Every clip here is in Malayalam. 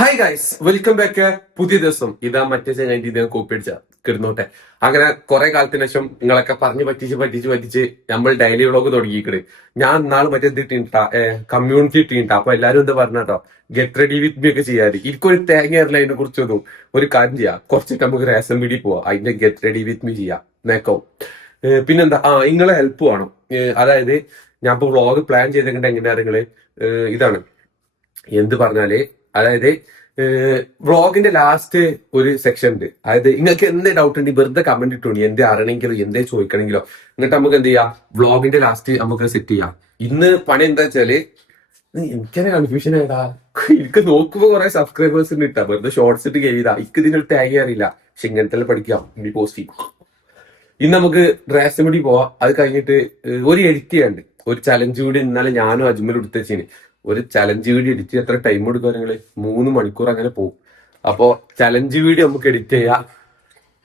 Hi guys, welcome back. പുതിയ ദിവസം ഇതാ മറ്റേ ചങ്ങായി ഇത് കോപ്പി അടിച്ച കിടന്നോട്ടെ. അങ്ങനെ കുറെ കാലത്തിന് ശേഷം നിങ്ങളൊക്കെ പറഞ്ഞ് പറ്റിച്ച് നമ്മൾ ഡെയിലി വ്ളോഗ് തുടങ്ങിയിക്കണ്. ഞാൻ നാളെ മറ്റേ ഇട്ടിട്ടാ കമ്മ്യൂണിറ്റി ഇട്ടിട്ടാ. അപ്പൊ എല്ലാരും എന്താ പറഞ്ഞോ, ഗെറ്റ് റെഡി വിത്ത് മീ ഒക്കെ ചെയ്യാറ്. എനിക്കൊരു തേങ്ങ അറിയില്ല അതിനെ കുറിച്ചൊന്നും. ഒരു കാര്യം ചെയ്യാം, കുറച്ചിട്ട് നമുക്ക് റേഷൻ വീടി പോവാം, അതിന്റെ ഗെറ്റ് റെഡി വിത്ത് മീ ചെയ്യാം നേക്കാവും. പിന്നെന്താ, നിങ്ങളെ ഹെൽപ്പ് വേണം. അതായത് ഞാൻ ഇപ്പൊ വ്ളോഗ് പ്ലാൻ ചെയ്തിട്ടുണ്ട്. എങ്ങനെയാ നിങ്ങള് ഇതാണ് എന്ത് പറഞ്ഞാല്, അതായത് വ്ളോഗിന്റെ ലാസ്റ്റ് ഒരു സെക്ഷൻ ഉണ്ട്. അതായത് നിങ്ങൾക്ക് എന്ത് ഡൗട്ട് ഉണ്ടെങ്കിൽ വെറുതെ കമന്റ് ഇട്ടോണ്ടി, എന്തേ അറിയണമെങ്കിലോ എന്തേ ചോദിക്കണമെങ്കിലോ. എന്നിട്ട് നമുക്ക് എന്ത് ചെയ്യാം, വ്ളോഗിന്റെ ലാസ്റ്റ് നമുക്ക് സെറ്റ് ചെയ്യാം. ഇന്ന് പണി എന്താ വെച്ചാല്, എനിക്കന്നെ കൺഫ്യൂഷൻ ആയതാ. എനിക്ക് നോക്കുമ്പോ കുറെ സബ്സ്ക്രൈബേഴ്സ് ഉണ്ട് ഇട്ടാ, വെറുതെ ഷോർട്സ് ഇട്ട് കഴിയതാ. എനിക്ക് ഇതിന് ടാഗ് അറിയില്ല, പക്ഷെ ഇങ്ങനത്തെ പഠിക്കാം, ഇനി പോസ്റ്റ് ചെയ്യും. ഇന്ന് നമുക്ക് ഡ്രസ് കൂടി പോവാം. അത് കഴിഞ്ഞിട്ട് ഒരു എഡിറ്റ് ചെയ്യാണ്ട് ഒരു ചലഞ്ച് കൂടി ഇന്നലെ ഞാനും അജ്മലും എടുത്തുവെച്ചിന്. ഒരു ചലഞ്ച് വീഡിയോ എഡിറ്റ് ചെയ്യാൻ എത്ര ടൈം എടുക്കുക നിങ്ങള്? 3 മണിക്കൂർ അങ്ങനെ പോകും. അപ്പോ ചലഞ്ച് വീഡിയോ നമുക്ക് എഡിറ്റ് ചെയ്യാം.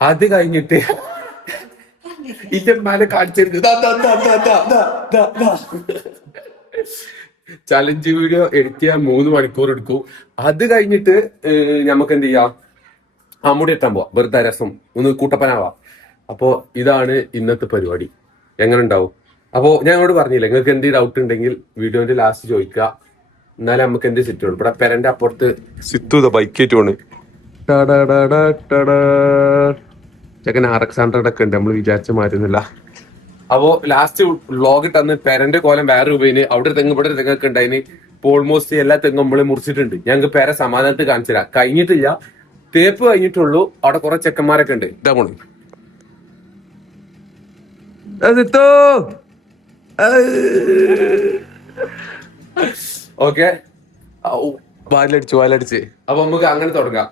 അത് കഴിഞ്ഞിട്ട് ഇന്റെ കാണിച്ചെടുത്ത് ചലഞ്ച് വീഡിയോ എഡിറ്റ് ചെയ്യാൻ 3 മണിക്കൂർ എടുക്കും. അത് കഴിഞ്ഞിട്ട് നമുക്ക് എന്ത് ചെയ്യാം, അമ്മുടി എത്താൻ പോവാം. വെറുതെ രസം ഒന്ന് കൂട്ടപ്പനാവാം. അപ്പോ ഇതാണ് ഇന്നത്തെ പരിപാടി. എങ്ങനെ ഉണ്ടാവും? അപ്പോ ഞാൻ അങ്ങോട്ട് പറഞ്ഞില്ല, നിങ്ങൾക്ക് എന്ത് ഡൗട്ട് ഉണ്ടെങ്കിൽ വീഡിയോന്റെ ലാസ്റ്റ് ചോദിക്കുക. എന്നാലും നമുക്ക് എന്ത് സിറ്റ് ഇവിടെ പെരന്റെ അപ്പുറത്ത് സിത്തു ബൈക്കേറ്റ് പോണ്. ചെക്കൻ RX 100 ഒക്കെ ഉണ്ട്, നമ്മൾ വിചാരിച്ച മാറ്റുന്നില്ല. അപ്പോ ലാസ്റ്റ് വ്ളോഗ് ഇട്ടന്ന് പെരന്റെ കോലം വേറെ രൂപേന്. അവിടെ തെങ്ങ് ഇവിടെ തെങ്ങൊക്കെ ഉണ്ടായിന്. ഇപ്പൊ ഓൾമോസ്റ്റ് എല്ലാ തെങ്ങും നമ്മള് മുറിച്ചിട്ടുണ്ട്. ഞങ്ങൾക്ക് പെര സമാധാനത്തിൽ കാണിച്ചു തരാം. കഴിഞ്ഞിട്ടില്ല, തേപ്പ് കഴിഞ്ഞിട്ടുള്ളൂ. അവിടെ കുറെ ചെക്കന്മാരൊക്കെ ഉണ്ട്. ഇതാ പോണ് ഓക്കെ. വാലടിച്ച് അപ്പൊ നമുക്ക് അങ്ങനെ തുടങ്ങാം.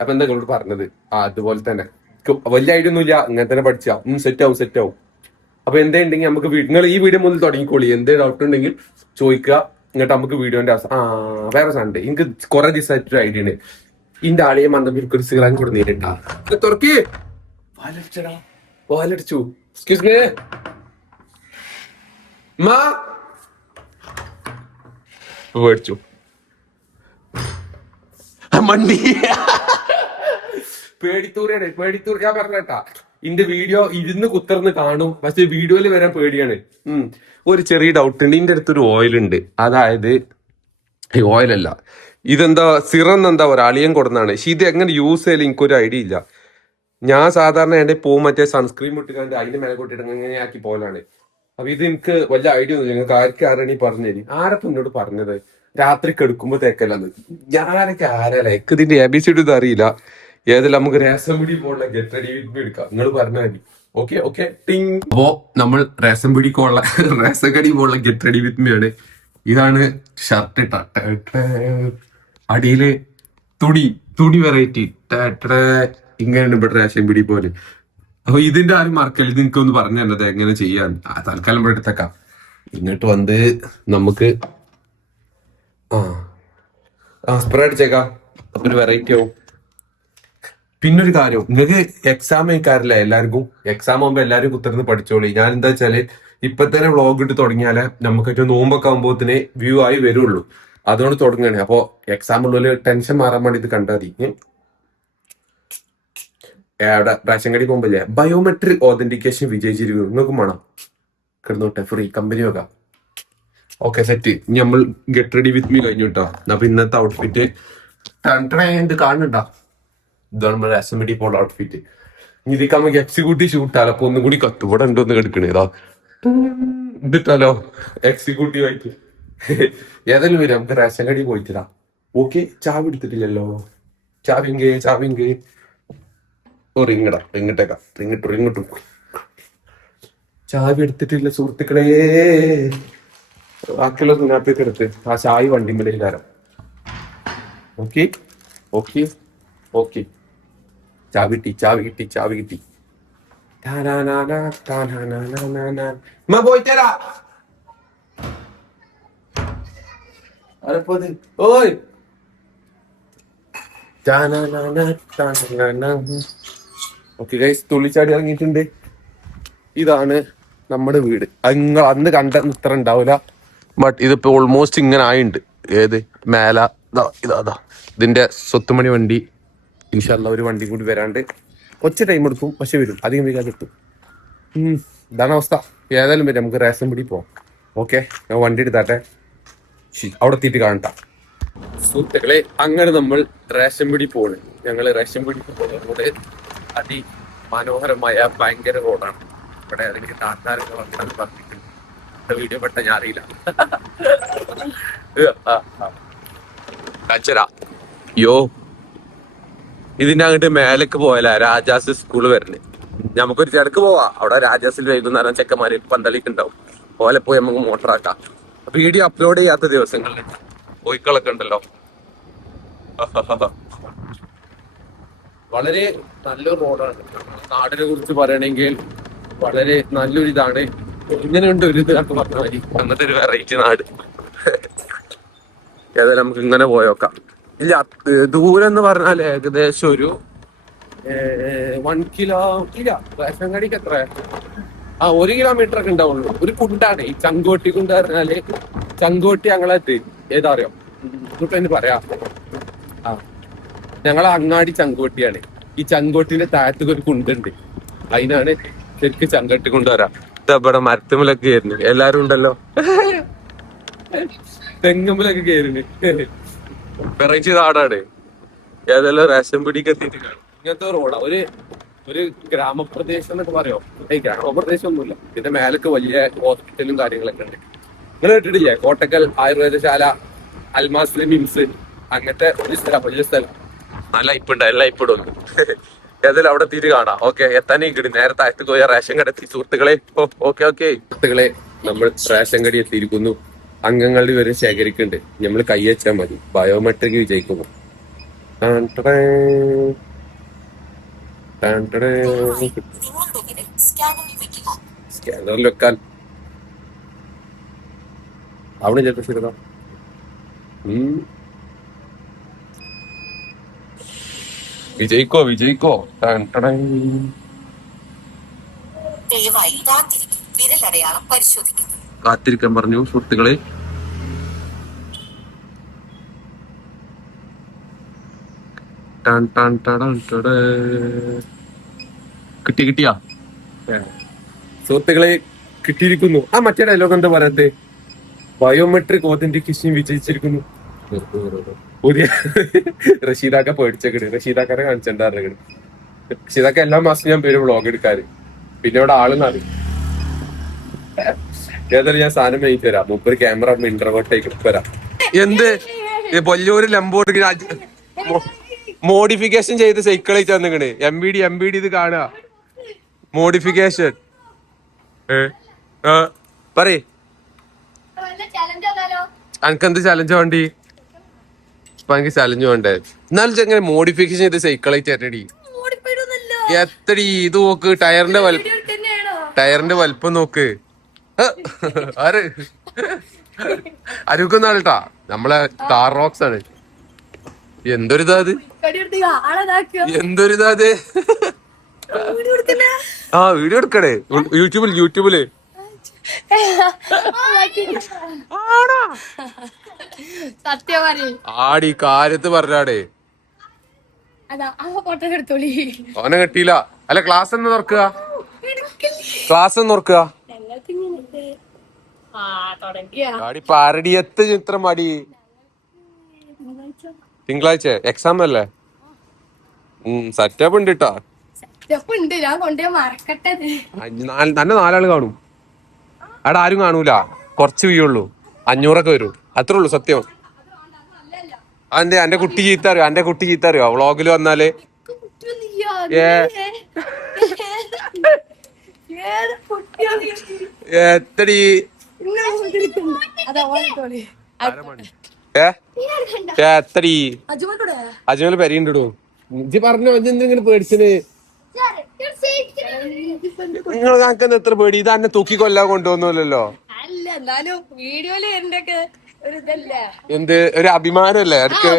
അപ്പൊ എന്താ നിങ്ങളോട് പറഞ്ഞത്, അതുപോലെ തന്നെ വലിയ ഐഡിയ ഒന്നും ഇല്ല, അങ്ങനെ തന്നെ പഠിച്ചാ സെറ്റ് ആവും. അപ്പൊ എന്തേ ഉണ്ടെങ്കിൽ നമുക്ക് നിങ്ങൾ ഈ വീഡിയോ മുതൽ തുടങ്ങിക്കോളി. എന്തേ ഡൗട്ട് ഉണ്ടെങ്കിൽ ചോദിക്കുക. എന്നിട്ട് നമുക്ക് വീഡിയോന്റെ വേറെ സാധനം എനിക്ക് കുറെ ദിവസമായിട്ടൊരു ഐഡിയ ഉണ്ട്. ഇന്റെ ആളിയെ മന്ദം ഒരു സിറാൻ കൂടെ നേരിട്ടാ തുറക്കി വാലടിച്ചു. എക്സ്ക്യൂസ് മീ മേടിച്ചു മണ്ടി പേടിത്തൂർ. ഞാൻ പറഞ്ഞേട്ടാ, ഇന്റെ വീഡിയോ ഇരുന്ന് കുത്തർന്ന് കാണും, പക്ഷെ വീഡിയോയില് വരാൻ പേടിയാണ്. ഒരു ചെറിയ ഡൗട്ട് ഉണ്ട്. ഇന്റെ അടുത്തൊരു ഓയിൽ ഉണ്ട്. അതായത് ഓയിലല്ല, ഇതെന്താ സിറം എന്താ ഒരാളിയം കൊടുന്നാണ്. പക്ഷെ ഇത് എങ്ങനെ യൂസ് ചെയ്യല് എനിക്കൊരു ഐഡിയ ഇല്ല. ഞാൻ സാധാരണ എന്റെ പോകും മറ്റേ സൺസ്ക്രീൻ മുട്ടിക്കാണ്ട് അതിന്റെ മേലെ കൊട്ടിട്ട് അങ്ങനെ ആക്കി പോലാണ്. അപ്പൊ ഇത് എനിക്ക് വലിയ ഐഡിയ ഒന്നും. ഞങ്ങൾക്ക് ആരണി പറഞ്ഞു തരും. ആരപ്പ എന്നോട് പറഞ്ഞത് രാത്രി കെടുക്കുമ്പോ തേക്കല്ലെന്ന്? ഞാനൊക്കെ ആരല്ല, എനിക്ക് ഇതിന്റെ ABCD ഇത് അറിയില്ല. ഏതെല്ലാം നമുക്ക് റേഷൻ പിടി പോലുള്ള ഗെറ്റ് റെഡി വിത്ത് മീ എടുക്കാം. നിങ്ങൾ പറഞ്ഞാൽ മതി. ഓക്കെ ടിങ്. അപ്പോ നമ്മൾ റേഷൻ പിടിക്കുള്ള റേഷൻ കടി പോലുള്ള ഗെറ്റ് റെഡി വിത്ത് മീ ആണ്. ഇതാണ് ഷർട്ട് ഇട്ട, അടിയില് തുണി വെറൈറ്റി ഇങ്ങനെയാണ് ഇവിടെ റേഷൻ പിടി പോലെ. അപ്പൊ ഇതിന്റെ ആരും മറക്കല്ല. ഇത് എനിക്കൊന്ന് പറഞ്ഞു തന്നത് എങ്ങനെ ചെയ്യാൻ. തൽക്കാലം ഇവിടെ എടുത്തേക്കാം. ഇങ്ങോട്ട് വന്ന് നമുക്ക് സ്പ്രേ അടിച്ചേക്കാം. അപ്പൊ ഒരു വെറൈറ്റി ആവും. പിന്നൊരു കാര്യം, നിങ്ങൾക്ക് എക്സാം കഴിക്കാറില്ല എല്ലാവർക്കും. എക്സാം ആകുമ്പോ എല്ലാവരും കുത്തിരുന്ന് പഠിച്ചോളി. ഞാൻ എന്താ വെച്ചാല് ഇപ്പൊ തന്നെ വ്ളോഗ് ഇട്ട് തുടങ്ങിയാലേ നമുക്ക് ഏറ്റവും നോമ്പൊക്കെ ആകുമ്പോത്തിന് വ്യൂ ആയി വരുള്ളൂ. അതുകൊണ്ട് തുടങ്ങുകയാണ്. അപ്പൊ എക്സാം ഉള്ളൊരു ടെൻഷൻ മാറാൻ വേണ്ടി ഇത് കണ്ടാൽ മതി. അവിടെ റേഷൻ കടി പോകുമ്പോഴേ ബയോമെട്രിക് ഓതന്റിക്കേഷൻ വിജയിച്ചിരിക്കുന്നു. നിങ്ങൾക്കും വേണം, കിടന്നോട്ടെ, ഫ്രീ കമ്പനി വെക്കാം. Okay set. ഇനി നമ്മൾ ഗെറ്റ് റെഡി വിത്ത് മീ കഴിഞ്ഞു കേട്ടോ. അപ്പൊ ഇന്നത്തെ ഔട്ട്ഫിറ്റ് ഇത് കാണുന്നുണ്ടോ? ഇതാണ് നമ്മുടെ റേഷൻ കടി പോലുള്ള ഔട്ട്ഫിറ്റ്. ഇനി ഇതിക്ക് നമുക്ക് എക്സിക്യൂട്ടീവ് ഷൂട്ടാലോ. അപ്പൊ ഒന്നും കൂടി കത്തു ഇവിടെ ഉണ്ടോന്ന് കിടക്കണേ. ഇതാ ഇതിട്ടാലോ എക്സിക്യൂട്ടീവ് ആയിട്ട്. ഏതായാലും വരും, നമുക്ക് റേഷൻ കടി പോയിട്ടാ. ഓക്കെ, ചാവി എടുത്തിട്ടില്ലല്ലോ. ചാവിങ്കേ റിങ്ങിട്ടു ചാവി എടുത്തിട്ടില്ല സുഹൃത്തുക്കളെ. ബാക്കിയുള്ള തുനാപ്പിയൊക്കെ എടുത്ത് ആ ചായ വണ്ടിമ്പലേക്കാരം. ഓക്കെ ചാവി കിട്ടി. പോയിട്ടാ ഓയ് ഓക്കെ ഗൈസ്, തുള്ളിച്ചാടി ഇറങ്ങിയിട്ടുണ്ട്. ഇതാണ് നമ്മുടെ വീട്. നിങ്ങൾ അന്ന് കണ്ട ഇത്ര ഉണ്ടാവില്ല, ബട്ട് ഇതിപ്പോ ഓൾമോസ്റ്റ് ഇങ്ങനെ ആയിണ്ട്. ഏത് മേല ഇതാ ഇതിന്റെ സ്വത്തുമണി വണ്ടി. ഇൻഷാല്ലാ ഒരു വണ്ടി കൂടി വരാണ്ട് കുറച്ച് ടൈം എടുക്കും, പക്ഷെ വരും, അധികം വൈകാതെ എത്തും. ഇതാണ് അവസ്ഥ. ഏതായാലും വരും, നമുക്ക് റേഷൻ പിടി പോവാം. ഓക്കെ, ഞാൻ വണ്ടി എടുത്താട്ടെ, അവിടെ എത്തിയിട്ട് കാണട്ടാ. സുഹൃത്തുക്കളെ, അങ്ങനെ നമ്മൾ റേഷൻ പിടി പോണ്. ഞങ്ങള് റേഷൻ പിടി റോഡ് അതിമനോഹരമായ ഭയങ്കര റോഡാണ്. ഇവിടെ അതിന് താത്താരങ്ങളൊക്കെ പറഞ്ഞിട്ടുണ്ട്. വീഡിയോ പെട്ട ഞാൻ അറിയില്ല. കച്ചറ യോ ഇതിന്റെ അങ്ങോട്ട് മേലേക്ക് പോയാല രാജാസ് സ്കൂള് വരണേ. നമുക്കൊരു ചെടക്ക് പോവാ. അവിടെ രാജാസിൽ വൈകുന്നേരം ചെക്കന്മാര് പന്തളിക്ക് ഉണ്ടാവും. പോലെ പോയി നമുക്ക് മോട്ടറാക്കാം. വീഡിയോ അപ്ലോഡ് ചെയ്യാത്ത ദിവസങ്ങളിൽ കോഴിക്കളൊക്കെ ഉണ്ടല്ലോ. വളരെ നല്ലൊരു റോഡാണ്. നാടിനെ കുറിച്ച് പറയണെങ്കിൽ വളരെ നല്ലൊരു ഇതാണ്. ഇങ്ങനെയുണ്ട് ഒരു ഇത് ഒക്കെ പറഞ്ഞ മതി. അങ്ങനത്തെ ഒരു വെറൈറ്റി നാട്. ഏതായാലും നമുക്ക് ഇങ്ങനെ പോയോക്കാം. ഇല്ല, ദൂരം എന്ന് പറഞ്ഞാൽ ഏകദേശം ഒരു 1 കിലോ ഇല്ല, റേഷൻ കടിക്ക് എത്ര 1 കിലോമീറ്റർ ഒക്കെ ഉണ്ടാവുള്ളൂ. ഒരു കുണ്ടാണ് ഈ ചങ്കോട്ടി കുണ്ട് പറഞ്ഞാല്. ചങ്കോട്ടി ഞങ്ങളത് ഏതാ അറിയോ? ഇപ്പൊ പറയാ, ഞങ്ങളെ അങ്ങാടി ചങ്കോട്ടിയാണ്. ഈ ചങ്കോട്ടിന്റെ താഴത്തേക്ക് ഒരു കുണ്ടുണ്ട്, അതിനാണ് ശരിക്കും ചങ്കോട്ടി കൊണ്ടുവരാ. ഇവിടെ മരത്തുമ്മലൊക്കെ ആയിരുന്നു, എല്ലാരും ഉണ്ടല്ലോ. തെങ്ങുമ്പലൊക്കെ കയറിന്. വെറൈറ്റി നാടാണ്. ഏതെല്ലാം റേഷൻ പിടിക്ക് എത്തിയിട്ട് കാണും. ഇങ്ങനത്തെ റോഡാ. ഒരു ഗ്രാമപ്രദേശം എന്നൊക്കെ പറയോ? ഗ്രാമപ്രദേശം ഒന്നുമില്ല. ഇതിന്റെ മേലൊക്കെ വലിയ ഹോസ്പിറ്റലും കാര്യങ്ങളൊക്കെ ഉണ്ട്. നിങ്ങൾ കേട്ടിട്ടില്ലേ? കോട്ടക്കൽ ആയുർവേദശാല, അൽമാസ് മിംസ്, അങ്ങനത്തെ വലിയ സ്ഥലം, വലിയ സ്ഥലം. നല്ല ഇപ്പുണ്ട്, എല്ലാം ഇപ്പിടും. ഏതായാലും അവിടെ എത്തിയിട്ട് കാണാം. ഓക്കെ, എത്താനേ കിട്ടി. നേരത്തെ അയത്ത് പോയ റേഷൻ കട എത്തി. സുഹൃത്തുക്കളെ, ഓക്കെ സുഹൃത്തുക്കളെ, നമ്മൾ റേഷൻ കടി എത്തിയിരിക്കുന്നു. അംഗങ്ങളുടെ വരെ ശേഖരിക്കുന്നുണ്ട്. നമ്മൾ കൈവച്ചാൽ മതി. ബയോമെട്രിക് വിജയിക്കുന്നു. സ്കാനറിൽ വെക്കാൻ അവിടെ ചേട്ടാ ശരിതാ. വിജയിക്കോ വിജയിക്കോ. കാത്തിരിക്കാൻ പറഞ്ഞു സുഹൃത്തുക്കളെ. കിട്ടിയാ സുഹൃത്തുക്കളെ, കിട്ടിയിരിക്കുന്നു. മറ്റേ ഡയലോഗ് എന്താ പറയത്തെ? Biometric authentication വിജയിച്ചിരിക്കുന്നു. പുതിയ റഷീദാക്ക പേടിച്ചേക്കണ്. റഷീദാക്കാരെ കാണിച്ചിട്ടുണ്ടായിരുന്നു. റഷീദാക്ക എല്ലാ മാസം ഞാൻ പേര് വ്ളോഗ് എടുക്കാറ്. പിന്നെ ഇവിടെ ആളെന്നാണ്. ഏതായാലും ഞാൻ സാധനം മേടിച്ചു തരാം. മുപ്പത് ക്യാമറ ഇന്റർവോട്ടേക്ക് വരാം. എന്ത് പൊല്ലൂര് ലംബോർഡ് മോഡിഫിക്കേഷൻ ചെയ്ത് സൈക്കിൾ ആയിട്ട് വന്നിക്കണ്. എം ബി ഡി ഇത് കാണുക. മോഡിഫിക്കേഷൻ പറയ്. അനക്കെന്ത് ചലഞ്ച് വേണ്ടി? ഇപ്പൊ എനിക്ക് ചലഞ്ച് വേണ്ടേ? എന്നാലും എങ്ങനെ മോഡിഫിക്കേഷൻ ചെയ്ത് സൈക്കിൾ ആയിട്ട് തരണടി. എത്തടി ഇത് നോക്ക്. ടയറിന്റെ വലുപ്പം നോക്ക്. ആര് അരുക്കുന്നാൾട്ടാ. നമ്മളെ കാർ റോക്സ് ആണ്. എന്തൊരിതാ അത്? എന്തൊരിതാ അത്? വീഡിയോ എടുക്കണേ യൂട്യൂബില്. ആടി കാര്യത്ത് പറഞ്ഞാടേ. ഓനെ കെട്ടിയില്ല. അല്ല, ക്ലാസ് എന്ന് തുറക്കുക. ആടി പാരടിയത്ത് ചിത്രം മടി. തിങ്കളാഴ്ച എക്സാം അല്ലേ? സെറ്റപ്പ് ഉണ്ട് കേട്ടാ. തന്നെ 4 ആള് കാണും. അവിടെ ആരും കാണൂല, കുറച്ച് വീഴുള്ളൂ. 500 വരും, അത്രേ ഉള്ളൂ സത്യം. എന്റെ കുട്ടി ചീത്ത അറിയോ വ്ളോഗില് വന്നാല്? എത്തടി എത്തടി അജ്മൽ പെരിണ്ടോ? ഇജ്ജ് പറഞ്ഞോ, ഇങ്ങനെ പേടിച്ചത്? ഞങ്ങൾക്ക് എത്ര പേടി? ഇത് എന്നെ തൂക്കി കൊല്ലാൻ കൊണ്ടുവന്നല്ലോ. എന്ത് ഒരു അഭിമാനല്ലേ? അടുക്ക്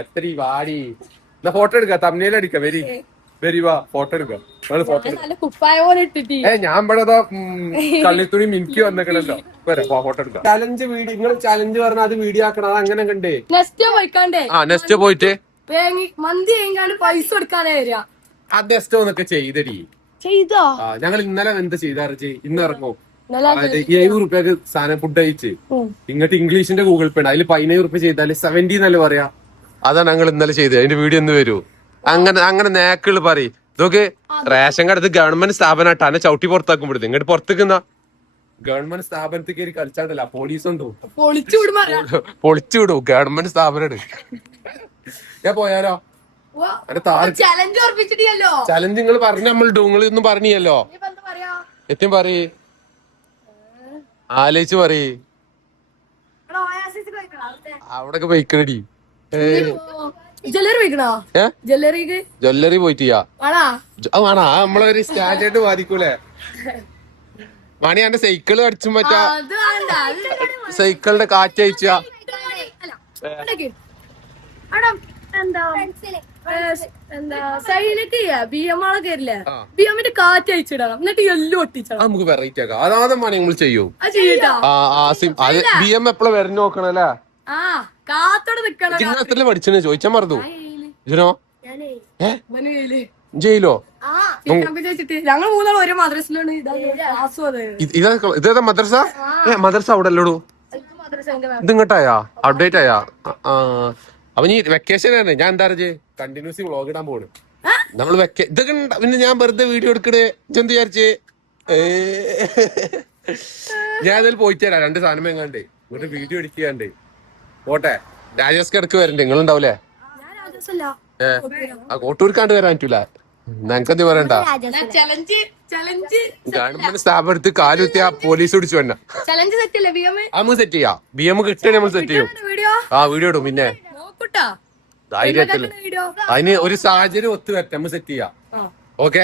എത്ര വാടി. ഫോട്ടോ എടുക്കാം, തമ്മിൽ അടിക്കാം. വരി വരിവാ ഫോട്ടോ എടുക്കാം ഫോട്ടോ നല്ല കുപ്പായ പോലെ ഇട്ടിട്ട് ഞാൻ ഇവിടെ കള്ളിത്തുണി മിനിക്ക് വന്നേക്കണല്ലോ വരാം ഫോട്ടോ എടുക്കാം ചലഞ്ച് വീഡിയോ നിങ്ങൾ ചലഞ്ച് പറഞ്ഞാൽ അത് വീഡിയോ ആക്കണം അത് അങ്ങനെ കണ്ടേ നെക്സ്റ്റ് പോയിക്കാണ്ടേ നെക്സ്റ്റ് പോയിട്ട് മന്തി എങ്ങാണ്ട് പൈസ കൊടുക്കാനേ വരിക ആ നെക്സ്റ്റ് ഒന്നൊക്കെ ചെയ്തടി ചെയ്തോ ഞങ്ങൾ ഇന്നലെ എന്ത് ചെയ്താറിച്ച് ഇന്ന് ഇറങ്ങും 70 റുപ്യക്ക് സാധനം ഫുഡ് കഴിച്ച് ഇങ്ങോട്ട് ഇംഗ്ലീഷിന്റെ ഗൂഗിൾ പേ ഉണ്ട് അതിൽ 15 റുപ്യ ചെയ്താല് 70 എന്നല്ലേ പറയാ അതാണ് ഞങ്ങൾ ഇന്നലെ ചെയ്തത് അതിന്റെ വീഡിയോ എന്ന് വരൂ അങ്ങനെ നേക്കുകൾ പറയും ഇതൊക്കെ റേഷൻ കടത്ത് ഗവൺമെന്റ് സ്ഥാപനമായിട്ട് അന്നെ ചവിട്ടി പുറത്താക്കുമ്പോഴത്തെ ഇങ്ങോട്ട് പുറത്തേക്കുന്ന ഗവൺമെന്റ് സ്ഥാപനത്തിൽ കയറി കളിച്ചാണ്ടല്ല പോലീസും പൊളിച്ചു വിടും ഗവൺമെന്റ് സ്ഥാപനം ഞാൻ പോയാലോ ചലഞ്ച് നിങ്ങൾ പറഞ്ഞ നമ്മൾ ഡൂങ്ങളൊന്നും പറഞ്ഞല്ലോ എത്തും പറയ് ആലോചിച്ച് പറയ് അവിടൊക്കെ പോയിക്കണടി ജ്വല്ലറി പോയിട്ടിയാ ആണാ നമ്മളൊരു സ്റ്റാൻഡേർഡ് ബാധിക്കൂലേ മണി എന്റെ സൈക്കിള് അടിച്ചും പറ്റാ സൈക്കിളിന്റെ കാറ്റയച്ച സൈഡിലേക്ക് ബിഎമ്മൊക്കെ ഇല്ലേ ബിഎമ്മിന്റെ കാറ്റ് അയച്ചിടണം എന്നിട്ട് എല്ലാം ഒട്ടിച്ചണം നമുക്ക് വെറൈറ്റി ആക്കാം അതാതെ മണി നമ്മൾ ചെയ്യും ബി എം എപ്പോഴും വരണം നോക്കണല്ലേ കാത്തോടെ നിക്കണം എത്ര പഠിച്ചെന്ന് ചോദിച്ചാ മറന്നു ഇതിനോ ജയിലോ ഞങ്ങൾ മൂന്നാളും ഒരേ മദ്രസിലാണ് ഇതേതാ മദ്രസ മദ്രസ അവിടെ അല്ലോടൂ ഇത് ഇങ്ങോട്ടായാ അപ്ഡേറ്റ് ആയാ അപ്പൊ നീ വെക്കേഷൻ ആണ് ഞാൻ എന്താ പറയുക കണ്ടിന്യൂസ്ലി വ്ളോഗ് ഇടാൻ പോണ് നമ്മൾ ഇതൊക്കെ പിന്നെ ഞാൻ വെറുതെ വീഡിയോ എടുക്കണേ ചെന്ത് വിചാരിച്ചേ ഞാൻ അതിൽ പോയിട്ട് തരാം 2 സാധനം എങ്ങാണ്ടേ ഇങ്ങോട്ട് വീഡിയോ എടുക്കാണ്ടേ പോട്ടെ രാജേഷ് കിടക്ക് വരണ്ടേ നിങ്ങളുണ്ടാവൂലേ ആ കോട്ടൂർക്കാണ്ട് വരാൻ പറ്റൂല ഞങ്ങക്കെന്ത് പറയണ്ട ഗവൺമെന്റ് സ്ഥാപനത്തിൽ കാലുത്തിയ പോലീസ് പിടിച്ചു വന്ന നമുക്ക് സെറ്റ് ചെയ്യാം ബി എം കിട്ടിയ നമ്മൾ സെറ്റ് ചെയ്യും ആ വീഡിയോ ഇടും പിന്നെ ധൈര്യത്തില് അതിന് ഒരു സാഹചര്യം ഒത്തു വരട്ടെ നമ്മൾ സെറ്റ് ചെയ്യാം ഓക്കെ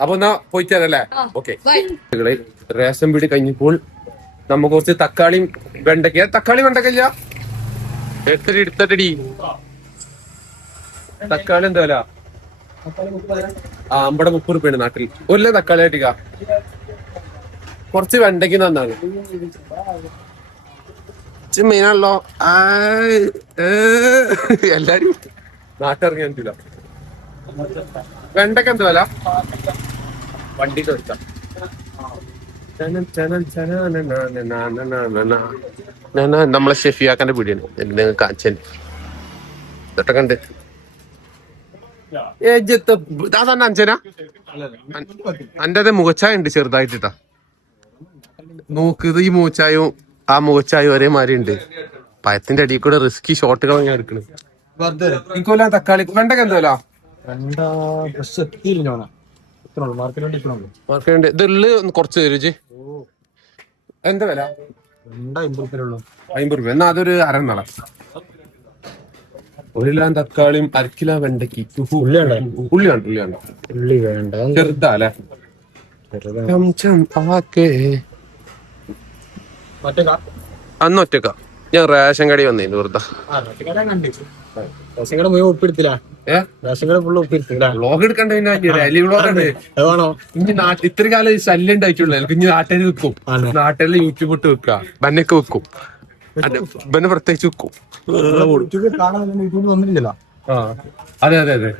അപ്പൊ എന്നാ പോയിട്ട് തരല്ലേ ഓക്കെ റേഷൻ പീടി കഴിഞ്ഞപ്പോൾ നമ്മ കുറച്ച് തക്കാളിയും വെണ്ടയ്ക്ക തക്കാളി വെണ്ടക്കല്ല എടുത്തടി തക്കാളി എന്താ വില ആ അമ്പടെ 30 റുപ്യാണ് നാട്ടിൽ ഒരു തക്കാളി ആയിട്ടിക്ക കുറച്ച് വെണ്ടയ്ക്ക് തന്നാണ് മെയിനാണല്ലോ എല്ലാരും നാട്ടിറങ്ങിയാൻ പറ്റില്ല വെണ്ടയ്ക്ക് എന്താ വില വണ്ടി കൊടുത്ത നമ്മളെ ഷെഫിയാക്കാന്റെ പീടിയാണ് കാച്ചൻ ഇതൊക്കെ ഉണ്ട് അതാണ് അഞ്ചന അന്റെ മുഖച്ചായ ഉണ്ട് ചെറുതായിട്ടാ നോക്ക് ഈ മൂച്ചായും ആ മുഖച്ചായും ഒരേ മാതിരി ഉണ്ട് പഴത്തിന്റെ അടിയിൽ കൂടെ റിസ്കി ഷോട്ടുകൾ ഞാൻ എടുക്കണ തക്കാളി വെണ്ടൊക്കെ എന്തോലാ മാർക്കറ്റ് ഇതുള്ള കുറച്ച് തരുചി എന്താ വില 50 രൂപ എന്നാ അതൊരു അരന്നള 1 കിലോ തക്കാളിയും 1/2 കിലോ വെണ്ടയ്ക്ക് ഉള്ളിയാണ് ചെറുതാ അല്ലെ അന്ന് ഒറ്റക്ക ഞാൻ റേഷൻ കടി വന്നേ വെറുതെ വ്ളോഗ് എടുക്കണ്ട ഇത്ര കാലം ശല്യം ഉണ്ടായിട്ടുള്ളൂ ഇനി നാട്ടിൽ വെക്കും നാട്ടിൽ യൂട്യൂബ് ഇട്ട് വെക്കുക ബന്നൊക്കെ വെക്കും ബന്നെ പ്രത്യേകിച്ച് വെക്കും അതെ അതെ അതെ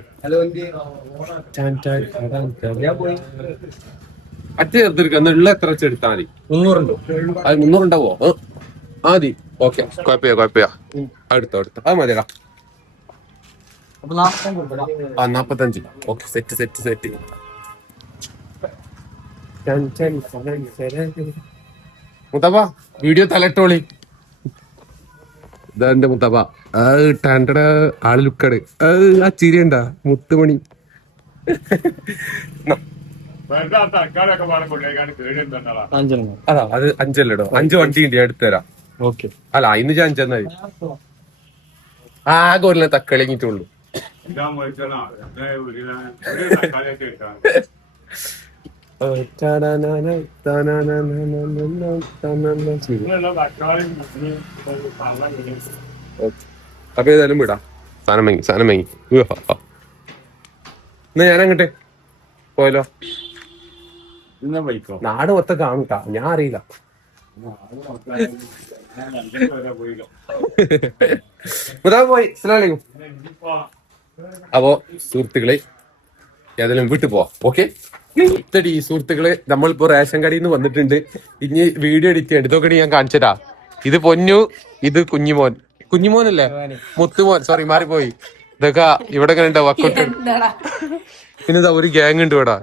അച്ഛ ചേർത്തെടുക്ക ഉള്ള എത്ര വെച്ചെടുത്താൽ മതി 300 ഉണ്ടാവോ മതി ഓക്കെ കുഴപ്പമില്ല അടുത്തോ അത് മതിയാ 45 ഓക്കെ സെറ്റ് മുത്തപ്പ വീഡിയോ തലട്ടോളി ഇതാ എന്റെ മുത്തപ്പ ടാൻഡട ആള് ലുക്കട് ആ ചിരിയണ്ട മുത്തുമണി അതാ അത് 5 അല്ലടോ 5 വണ്ടി ഉണ്ട് എടുത്തുതരാം ഓക്കെ അല്ല ഇന്ന് ഞാൻ 5 തന്നാ ആകെ ഒരു തക്കാളി കഴിഞ്ഞിട്ടുള്ളൂ അപ്പൊ ഏതായാലും വിടാം സാധനം വാങ്ങി എന്നാ ഞാൻ അങ്ങോട്ട് പോയല്ലോ. ഇന്ന പോയിക്കോ. നാട് മൊത്തം കാണൂട്ടാ, ഞാൻ അറിയില്ല. പോയി. അസ്സലാമു അലൈക്കും. അപ്പോ സുഹൃത്തുക്കളെ ഏതായാലും വീട്ടിൽ പോവാം. ഓക്കെ ഇത്തടി സുഹൃത്തുക്കളെ, നമ്മളിപ്പോ റേഷൻ കടയിൽ നിന്ന് വന്നിട്ടുണ്ട്. ഇനി വീഡിയോ എഡിറ്റ് ചെയ്യണ്ട. ഇതൊക്കെ ഞാൻ കാണിച്ചതാ. ഇത് പൊന്നു, ഇത് കുഞ്ഞിമോൻ. കുഞ്ഞിമോനല്ലേ, മുത്തുമോൻ, സോറി മാറിപ്പോയി. ഇതൊക്കെ ഇവിടെ ഇങ്ങനെ ഉണ്ടാവും അക്കൗണ്ട്. പിന്നെ ഇതാ ഒരു ഗ്യാങ് ഉണ്ട് ഇവിടെ.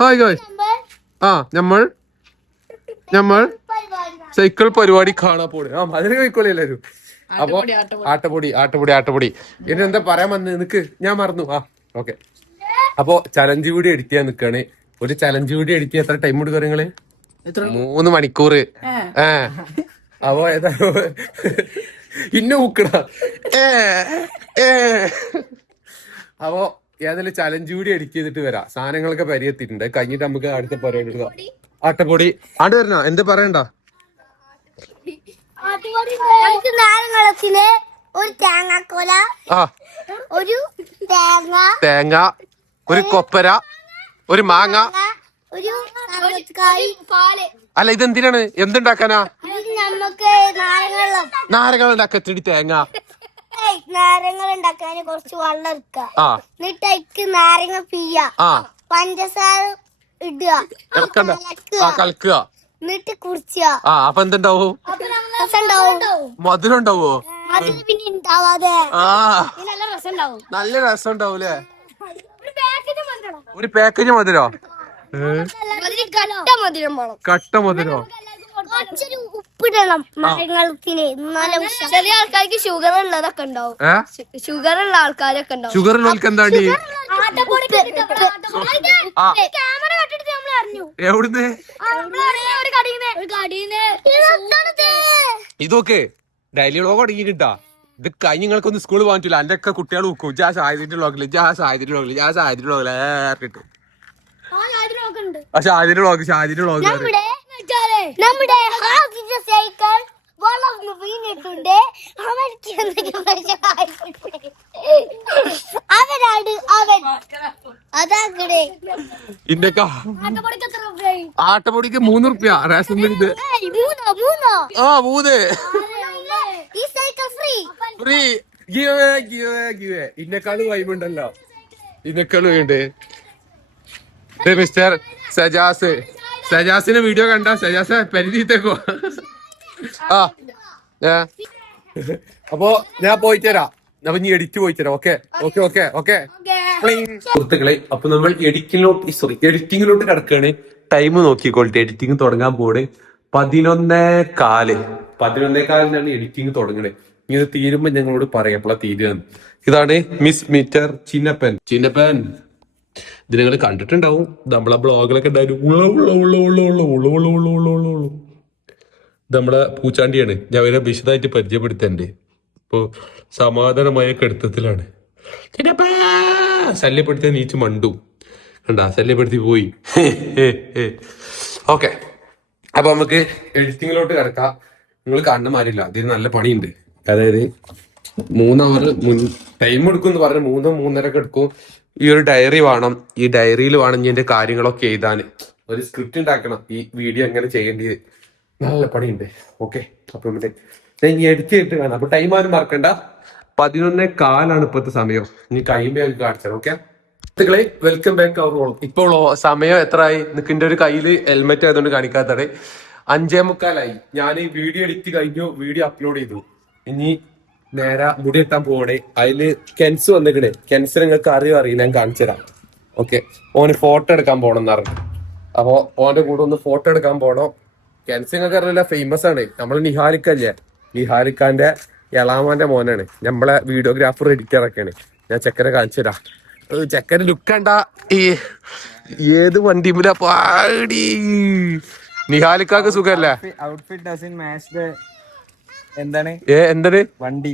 ഹായ് ഗോയ്സ്. നമ്മൾ സൈക്കിൾ പരിപാടി കാണാൻ പോണേ. അതിന് പോയിക്കോളി എല്ലാരും. അപ്പൊ ആട്ടപ്പൊടി ഇനി എന്താ പറയാൻ വന്നത് നിനക്ക്, ഞാൻ മറന്നു. ഓക്കെ. അപ്പൊ ചലഞ്ച് വീഡിയോ എഡിറ്റ് ചെയ്യാൻ നിക്കാണ്. ഒരു ചലഞ്ച് വീഡിയോ എഡിറ്റ് ചെയ്യാൻ എത്ര ടൈം എടുക്കും നിങ്ങള്? 3 മണിക്കൂർ. അപ്പൊ ഏതാ ഇന്ന ഊക്കണ. അപ്പൊ ഏതായാലും ചലഞ്ച് വീഡിയോ എഡിറ്റ് ചെയ്തിട്ട് വരാം. സാധനങ്ങളൊക്കെ പരിയെത്തിയിട്ടുണ്ട്. കഴിഞ്ഞിട്ട് നമുക്ക് അടുത്ത പരിപാടി എടുക്കാം. ആട്ടപ്പൊടി ആണ്ട് വരണ എന്ത് പറയണ്ട. നാരങ്ങളത്തിന് ഒരു തേങ്ങാക്കോല, ഒരു തേങ്ങ, ഒരു കൊപ്പര, ഒരു മാങ്ങ, ഒരു പാല്. അല്ല ഇതെന്തിനാണ്, എന്തുണ്ടാക്കാനാ? നമുക്ക് നാരങ്ങൾ ഉണ്ടാക്കത്തി തേങ്ങ. നാരങ്ങൾ ഉണ്ടാക്കാൻ കുറച്ച് വെള്ളം എടുക്കുക, എന്നിട്ട് അതിക്ക് നാരങ്ങ പിയ്യ, പഞ്ചസാര ഇടുക, കളക്കുക, എന്നിട്ട് കുടിച്ച. അപ്പൊ എന്തുണ്ടാവും? മധുരം ഉണ്ടാവോ? പിന്നെ ഉണ്ടാവാതെ നല്ല രസം ഉണ്ടാവൂലേ? ഒരു പാക്കേജ് മധുരോ? കട്ട മധുരോ? ഉപ്പിടണം നാരങ്ങൾക്ക്. ചെറിയ ആൾക്കാർക്ക് ഷുഗർ ഉള്ളതൊക്കെ ഉണ്ടാവും. ഷുഗർ ഉള്ള ആൾക്കാരൊക്കെ ഉണ്ടാവും. ഷുഗർ ഉള്ളവർക്ക് എന്താ? എവിടുന്ന് ഇതൊക്കെ ഡെയിലി വ്ളോഗ് തുടങ്ങി കിട്ടാ. ഇത് കഴിഞ്ഞ് നിങ്ങൾക്കൊന്ന് സ്കൂളിൽ പോകാൻ പറ്റില്ല. എന്റെ ഒക്കെ കുട്ടികൾ നോക്കും. സാഹചര്യത്തിന്റെ വ്ളോഗില് കിട്ടും. നമ്മുടെ സൈക്കിൾ വളർന്നു വീണിട്ടുണ്ട്. അവനാണ് അവൻ. അതാകടെ ആട്ടപ്പൊടിക്ക് 3 റുപ്യ റേഷൻ. ഈ സൈക്കിൾ ഫ്രീ. ഇന്നെക്കാളും വൈബുണ്ടല്ലോ. ഇന്നെക്കാളും ഉണ്ട്. മിസ്റ്റർ സജാസിന്റെ വീഡിയോ കണ്ട സജാസ് പരിധിത്തേക്കോ. അപ്പൊ ഞാൻ പോയിത്തരാം. അപ്പൊ നീ എഡിറ്റ് പോയിത്തരാം. ഓക്കെ. സുഹൃത്തുക്കളെ, അപ്പൊ നമ്മൾ എഡിറ്റിങ്ങിലോട്ട് കിടക്കാണ്. ടൈം നോക്കിക്കോട്ടെ. എഡിറ്റിംഗ് തുടങ്ങാൻ പോണ് 11:15 എഡിറ്റിംഗ് തുടങ്ങണേ. ഇനി ഇത് തീരുമ്പോ ഞങ്ങളോട് പറയാം എപ്പോഴാ തീരുകയെന്ന്. ഇതാണ് മിസ് മീറ്റർ ചിന്നപ്പൻ. ഇത് നിങ്ങൾ കണ്ടിട്ടുണ്ടാവും, നമ്മളെ ബ്ലോഗിലൊക്കെ ഉണ്ടായിരുന്നു. നമ്മളെ പൂച്ചാണ്ടിയാണ്. ഞാൻ അവരെ വിശദമായിട്ട് പരിചയപ്പെടുത്തണ്ടേ. ഇപ്പൊ സമാധാനമായ കെടുത്തത്തിലാണ്. ശല്യപ്പെടുത്തിയ നീച്ച് മണ്ടു കണ്ടാ, ശല്യപ്പെടുത്തി പോയി. ഓക്കെ, അപ്പൊ നമുക്ക് എഡിറ്റിങ്ങിലോട്ട് കിടക്കാം. നിങ്ങൾ കാണുന്ന മാറിയില്ല, ഇതിന് നല്ല പണിയുണ്ട്. അതായത് 3 അവർ ടൈം എടുക്കും എന്ന് പറഞ്ഞ് 3-3:30 എടുക്കും. ഈ ഒരു ഡയറി വേണം. ഈ ഡയറിയിൽ വേണം ഇതിന്റെ കാര്യങ്ങളൊക്കെ എഴുതാൻ. ഒരു സ്ക്രിപ്റ്റ് ഉണ്ടാക്കണം. ഈ വീഡിയോ എങ്ങനെ ചെയ്യേണ്ടത് നല്ല പണിയുണ്ട്. ഓക്കെ, അപ്പൊ ഞാൻ ഇനി എഡിറ്റ് ചെയ്തിട്ട് കാണാം. അപ്പൊ ടൈം ആരും മറക്കണ്ട. 11:15 ഇപ്പോഴത്തെ സമയം. ഇനി കഴിയുമ്പോ എനിക്ക് കാണിച്ചാൽ. Okay, welcome back our all. ഇപ്പോൾ സമയം എത്രയായി? നിൽക്കിന്റെ ഒരു കയ്യില് ഹെൽമെറ്റ് ആയതുകൊണ്ട് കാണിക്കാത്തത് 5:45. ഞാൻ ഈ വീഡിയോ എഡിറ്റ് കഴിഞ്ഞു, വീഡിയോ അപ്ലോഡ് ചെയ്തു. ഇനി നേരെ മുടി എത്താൻ പോകണേ. അതില് കെൻസ് വന്നിക്കണേ. കെൻസ് നിങ്ങൾക്ക് അറിയില്ല, ഞാൻ കാണിച്ചു തരാം. ഓക്കെ, ഓന് ഫോട്ടോ എടുക്കാൻ പോണം എന്ന് പറഞ്ഞു. അപ്പൊ ഓന്റെ കൂടെ ഒന്ന് ഫോട്ടോ എടുക്കാൻ പോണം. കെൻസ് നിങ്ങൾക്ക് അറിയില്ല, ഫേമസ് ആണ്. നമ്മള് നിഹാലിക്കല്ലേ, നിഹാലിക്കാന്റെ എളാമാന്റെ മോനാണ്. നമ്മളെ വീഡിയോഗ്രാഫർ എഡിറ്ററൊക്കെയാണ്. ഞാൻ ചെക്കനെ കാണിച്ചു തരാം. ചെക്കന് ലുക്ക് കണ്ട ഏത് വണ്ടിമില്ല പാടി. നിഹാലിക്കാക്ക് സുഖല്ലേ? ഔട്ട്ഫിറ്റ് ഡസന്റ് മാച്ച് ദ എന്താണ് വണ്ടി.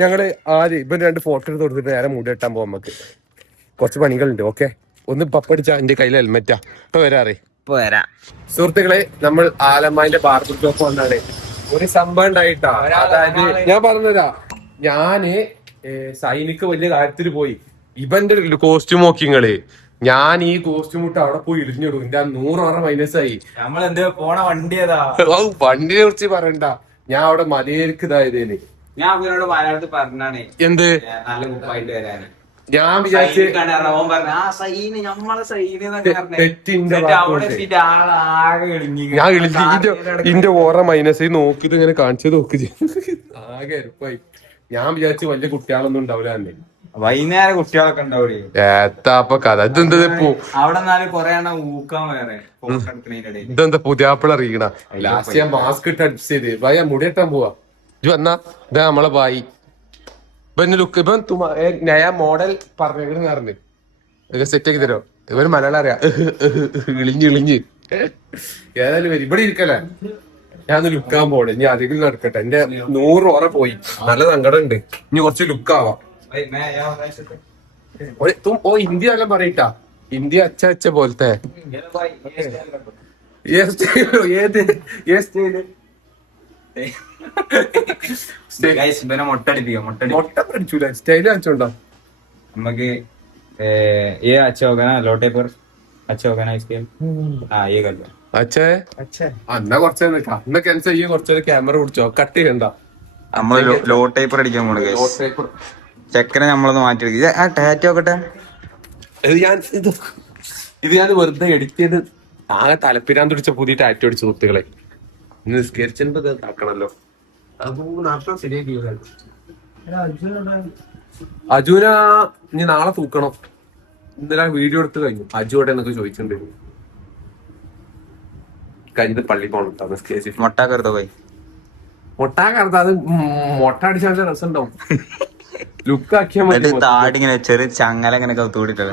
ഞങ്ങള് ആദ്യം ഇവൻ 2 ഫോട്ടോ എടുത്ത് കൊടുത്തിട്ട് നേരെ മുടി വെട്ടാൻ പോകാൻ. നമുക്ക് കുറച്ച് പണികളുണ്ട്. ഓക്കെ, ഒന്ന് പപ്പടിച്ചാ. എന്റെ കയ്യിൽ ഹെൽമെറ്റാ. ഇപ്പൊ വരാം സുഹൃത്തുക്കളെ. നമ്മൾ ആലമ്മാന്റെ ബാർബർ ഷോപ്പ് വന്നാണ്. ഒരു സംഭവം ഉണ്ടായിട്ടാ. അതായത് ഞാൻ പറഞ്ഞതാ, ഞാന് സൈനിക്ക് വലിയ കാര്യത്തിൽ പോയി ഇവന്റെ കോസ്റ്റ്യൂം നോക്കിങ്ങള് ഞാൻ ഈ കോസ്റ്റ്യൂം ഇട്ട് അവിടെ പോയി ഇടിഞ്ഞിടും എന്റെ 100 മൈനസ് ആയി. നമ്മളെന്ത് പോണ വണ്ടി ഏതാ? വണ്ടിനെ കുറിച്ച് പറയണ്ട, ഞാൻ അവിടെ മലയേർക്ക് ഇതായതേന്. ഞാൻ അവരോട് മലയാളത്തിൽ പറഞ്ഞാണ് എന്ത് നല്ല കുപ്പായിട്ട് വരാന്. ഞാൻ വിചാരിച്ച് തെറ്റിന്റെ ഞാൻ ഇന്റെ ഓറ മൈനസ് നോക്കിട്ട് ഇങ്ങനെ കാണിച്ചത് നോക്കി ആകെ എരുപ്പായി. ഞാൻ വിചാരിച്ചു വലിയ കുട്ടികളൊന്നും ഉണ്ടാവില്ല തന്നെ. വൈകുന്നേരം കുട്ടികളൊക്കെ ഉണ്ടാവില്ലേ ഏത്താപ്പ കഥ ഇതെന്താ അവിടെ കൊറേ എണ്ണം ഊക്കാൻ വേറെ ഇതെന്താ പുതിയാപ്പിള അറിയണ. ലാസ്റ്റ് ഞാൻ മാസ്ക് ഇട്ട് അഡ്ജസ്റ്റ് ചെയ്ത് ഭയ മുടിയെട്ടാൻ പോവാ. ഇജ്ജ് വന്നാ ഇതാ നമ്മളെ ബായി ഇവന്റെ ലുക്ക് ഇവൻ ഞാൻ മോഡൽ പറഞ്ഞു സെറ്റ് ആക്കി തരോ. ഇവന് മലയാളം അറിയാം. ഇളിഞ്ഞ് ഏതായാലും വരും ഇവിടെ ഇരിക്കല്ലേ. ഞാൻ ലുക്കാൻ പോണേ, ഇനി അധികം നടക്കട്ടെ. എന്റെ 100 ഓറ പോയി, നല്ല സങ്കടം ഉണ്ട്. ഇനി കുറച്ച് ലുക്കാവാം. ഓ ഹിന്ദി എല്ലാം പറയട്ടാ, ഹിന്ദി അച്ച പോലത്തെ മുട്ട പഠിച്ചൂല സ്റ്റൈല് കാണിച്ചോണ്ടാ നമുക്ക് ये अच्छा होगा ना लो टेपर अच्छा होगा ना इसके हाँ ये कर लो അച്ഛേ അന്ന കുറച്ച് നിൽക്കാം. അന്ന ക്യാൻസൽ ചെയ്യും. കുറച്ചൊരു ക്യാമറ പിടിച്ചോ, കട്ട് ചെയ്യണ്ട. നമ്മള് ലോ ടേപ്പർ അടിക്കാൻ പോണ ചെക്കനെ നമ്മളൊന്ന് മാറ്റി ആ ടാറ്റോ നോക്കട്ടെ. ഇത് ഞാൻ വെറുതെ എഡിറ്റ് ചെയ്ത് ആകെ തലപ്പിരാൻ തുടിച്ച പുതിയ ടാറ്റോ അടിച്ച സുഹൃത്തുക്കളെ. നിസ്കരിച്ചത് ആക്കണല്ലോ. അജുന ഇനി നാളെ തൂക്കണം. ഇന്നലെ വീഡിയോ എടുത്ത് കഴിഞ്ഞു. അജുവിടെ എന്നൊക്കെ ചോദിച്ചിട്ടുണ്ട്. കഴിഞ്ഞത് പള്ളി പോകണം നിസ്കരിച്ച്. മൊട്ട കറുത്ത പോയി മൊട്ട കറുത്ത അത് മൊട്ട അടിച്ചാൽ രസം ഉണ്ടാവും. ലുക്കാക്കിയാൽ മതി. താടിങ്ങനെ ചെറിയ ചങ്ങല ഇങ്ങനെ കൗത്തൂടിട്ടത്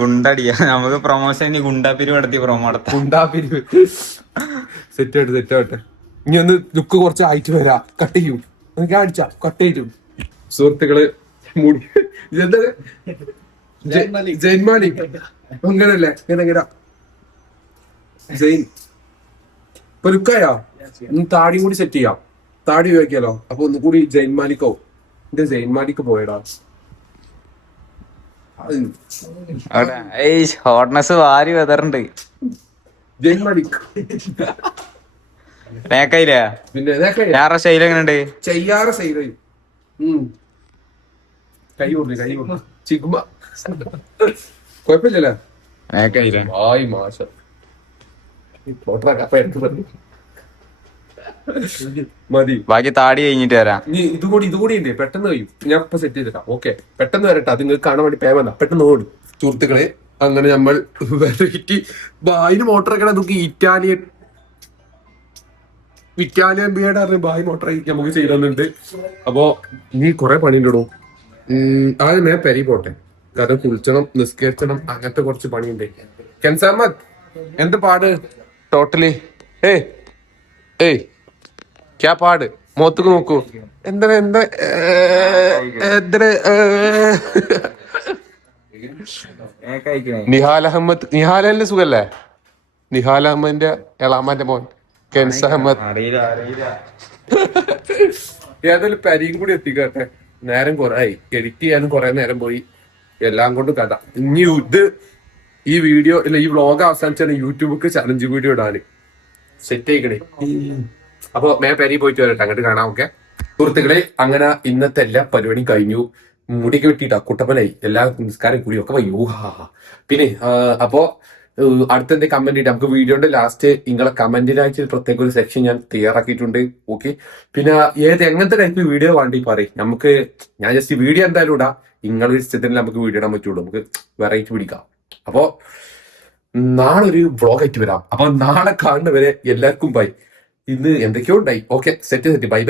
ഗുണ്ടടിയാ. നമുക്ക് പ്രൊമോഷൻ ഗുണ്ടാപ്പിരിവ് നടത്തി പ്രൊമോ നടത്താം. ഗുണ്ടാപ്പിരിവ് സെറ്റാവട്ടെ. ഇനി ഒന്ന് ലുക്ക് കുറച്ച് ആയിട്ട് വരാ. കട്ട് ചെയ്യൂ. എനിക്ക് അടിച്ചാ കട്ട് ചെയ്യും. സുഹൃത്തുക്കള് മുടി ജൈൻമാലി അങ്ങനല്ലേ ഇങ്ങനെ ജൈൻ ഇപ്പൊ ലുക്കായോ? താടി കൂടി സെറ്റ് ചെയ്യാം. താടി ഉപയോഗിക്കാലോ. അപ്പൊ ഒന്നുകൂടി ജൈൻമാലിക്കോ. എന്റെ ജൈൻമാലിക്ക് പോയടാ. ഹോട്ട്നെസ് വാരി വെതറുണ്ട്. ജൈൻമാലിക് പിന്നെ ശൈലം എങ്ങനെയുണ്ട്? ചെയ്യാറ് ശൈലയും കൈ കൊടു ചിഗ്മ കൊഴപ്പില്ലല്ലേ? ആയി മാഷ മതി. ബാക്കി താടി കഴിഞ്ഞിട്ട് വരാം. നീ ഇതുകൂടി ഉണ്ട്. പെട്ടെന്ന് കഴിയും. ഞാൻ ഇപ്പൊ സെറ്റ് ചെയ്തിട്ടാ. ഓക്കെ പെട്ടെന്ന് വരട്ടെ. അത് നിങ്ങൾക്ക് കാണാൻ വേണ്ടി പേമെന്നാ. പെട്ടെന്ന് ഓടും സുഹൃത്തുക്കളെ. അങ്ങനെ നമ്മൾ വെറൈറ്റി ബായിന് മോട്ടറൊക്കെ നമുക്ക് ഇറ്റാലിയൻ ബിയേഡ് അറിഞ്ഞ ബായി മോട്ടർ നമുക്ക് ചെയ്തുണ്ട്. അപ്പോ ഇനി കുറെ പണിയുണ്ടോ. ആദ്യം ഞാൻ പെരി പോട്ടെ. കാരണം കുളിച്ചണം, നിസ്കരിച്ചണം, അങ്ങനത്തെ കുറച്ച് പണിയുണ്ട്. കെൻസാമത് എന്ത് പാട് ടോട്ടലി? ഏയ് ക്യാ പാട്? മുഖത്തേക്ക് നോക്കൂ. എന്താ നിഹാൽ അഹമ്മദ്. നിഹാലിന്റെ സുഖല്ലേ? നിഹാൽ അഹമ്മദിന്റെ എളാമാന്റെ മോൻ കെൻസ് അഹമ്മദ്. ഏതായാലും പരിയും കൂടി എത്തിക്കട്ടെ. നേരം കുറെ ആയി. എഡിറ്റ് ചെയ്യാനും കുറെ നേരം പോയി. എല്ലാം കൊണ്ടും കഥ. ഇനി ഈ വീഡിയോ ഇല്ല, ഈ വ്ളോഗ് അവസാനിച്ചാണ് യൂട്യൂബിക്ക് ചലഞ്ച് വീഡിയോ ഇടാന് സെറ്റ് ആയിക്കണേ. അപ്പൊ മേ പെരി പോയിട്ട് വരട്ടെ. അങ്ങോട്ട് കാണാം. ഓക്കെ സുഹൃത്തുക്കളെ, അങ്ങനെ ഇന്നത്തെ എല്ലാ പരിപാടിയും കഴിഞ്ഞു. മുടിക്ക് വെട്ടിട്ടാ കുട്ടപ്പനായി. എല്ലാ നിസ്കാരം കൂടി ഒക്കെ യൂഹാ. പിന്നെ അപ്പോ അടുത്തെന്ത് കമന്റ് ഇട്ട് നമുക്ക് വീഡിയോന്റെ ലാസ്റ്റ് നിങ്ങളെ കമന്റിനായിട്ട് പ്രത്യേക ഒരു സെക്ഷൻ ഞാൻ തയ്യാറാക്കിയിട്ടുണ്ട്. ഓക്കെ പിന്നെ എങ്ങനത്തെ ടൈപ്പ് വീഡിയോ വേണ്ടി പറയും. നമുക്ക് ഞാൻ ജസ്റ്റ് വീഡിയോ എന്തായാലും ഇടാം. നിങ്ങളുടെ ഇഷ്ടത്തിന് നമുക്ക് വീഡിയോ ഇടാൻ പറ്റുള്ളൂ. നമുക്ക് വെറൈറ്റി പിടിക്കാം. അപ്പോ നാളെ ഒരു വ്ളോഗ് ആയിട്ട് വരാം. അപ്പൊ നാളെ കാണുന്നവരെ എല്ലാവർക്കും ബൈ. ഇന്ന് എന്തൊക്കെയോ ഉണ്ടായി. Okay set by.